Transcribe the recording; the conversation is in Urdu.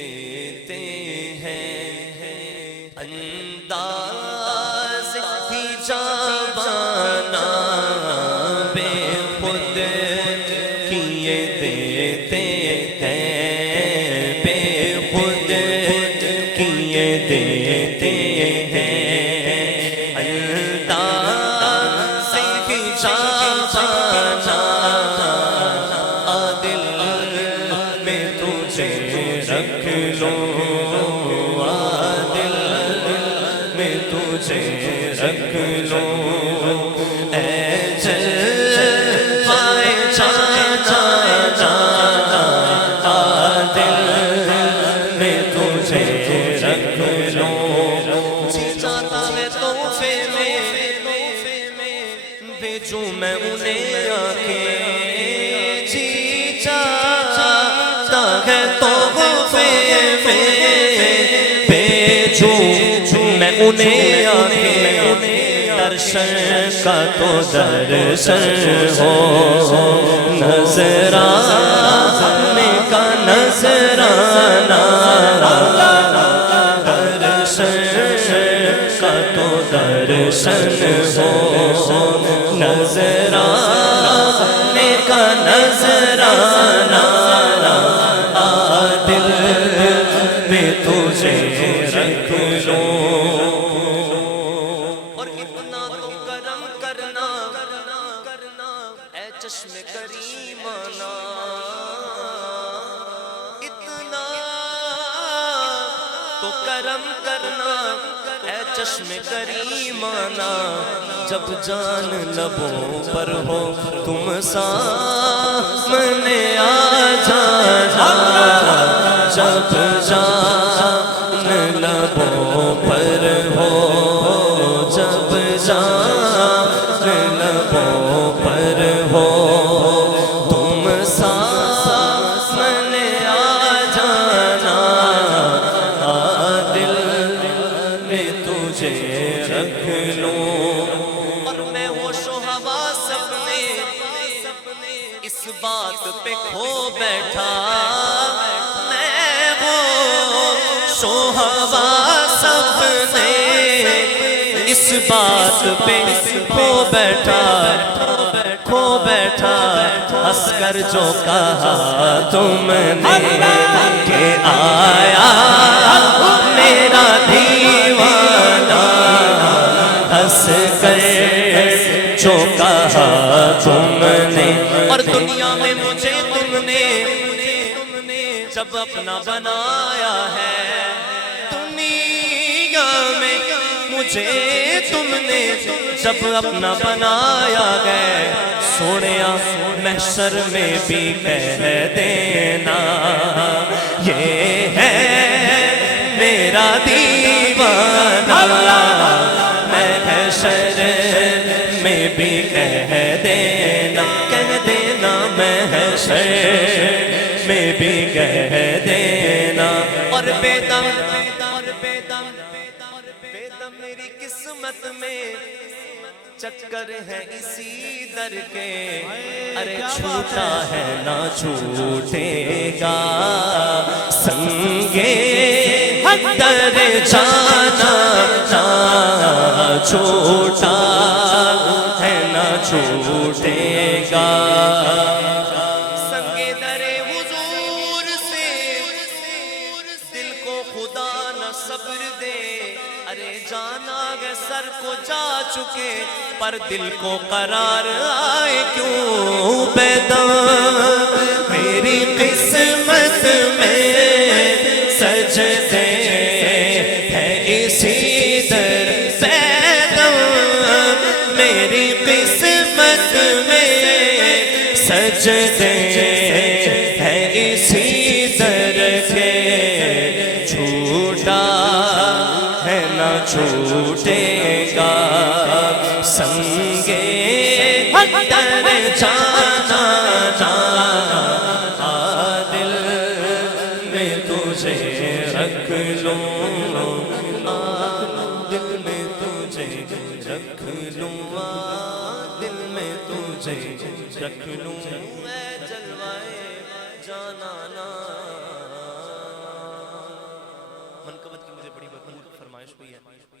دیتے ہیں انداز ہی جاوانا بے خود کیے دیتے ہیں بے خود کیے دیتے ہیں انداز ہی جاوانا دل میں تجھے رکھ لو دل میں تجھے رکھ لو اے جلوائے جانا دل میں تجھے رکھ لو جی جاتا ہے تحفے میں بھیجوں میں انہیں آنکھیں جی چاہتا ہے تحفے میں بھیجوں میں انہیں آنکھیں درشن کا تو درشن ہو نظرانے کا نظرانہ درشن کا تو درشن ہو نظرانے کا نظرانہ دل میں تجھے رکھ لو اور اتنا تو کرم کرنا اے چشم کریمانہ اتنا تو کرم کرنا اے چشم کریمانہ جب جان لبوں پر ہو تم سامنے آ جانا جب جان لبوں پر ہو جب جان لبوں پر ہو تم سامنے آ جانا دل میں تجھے رکھ لوں اور میں ہوش و حواس اپنے اس بات پہ کھو بیٹھا میں ہوش و حواس اپنے اس بات پہ کھو بیٹھا ہنس کر جو کہا تم نے کہ آیا میرا دیوانہ ہنس کر جو کہا تم نے اور دنیا میں مجھے تم نے جب اپنا بنایا ہے دنیا میں مجھے تم نے جب اپنا بنایا ہے سونیا محشر میں بھی کہہ دینا یہ ہے میرا دیوانہ محشر میں بھی کہہ دینا محشر میں بھی کہہ دینا اور بے دم میری قسمت میں چکر ہے اسی در کے ارے چھوٹا ہے نہ چھوٹے گا سنگے در جانا چھوٹا ہے نہ چھوٹے گا سنگے در حضور سے دل کو خدا نہ صبر دے ارے جانا گے سر کو جا چکے پر دل کو قرار آئے کیوں پیدا میری قسمت میں سجدے ہے اسی در پیدا میری قسمت میں سجدے ہے اسی در کے چھوٹا ہے نہ چھوٹے گا سنگے در جانا دل میں تجھے رکھ لوں دل میں تجھے رکھ لوں دل میں تجھے رکھ لوں اے جلوائے جانانا فرمائش کوئی ہے؟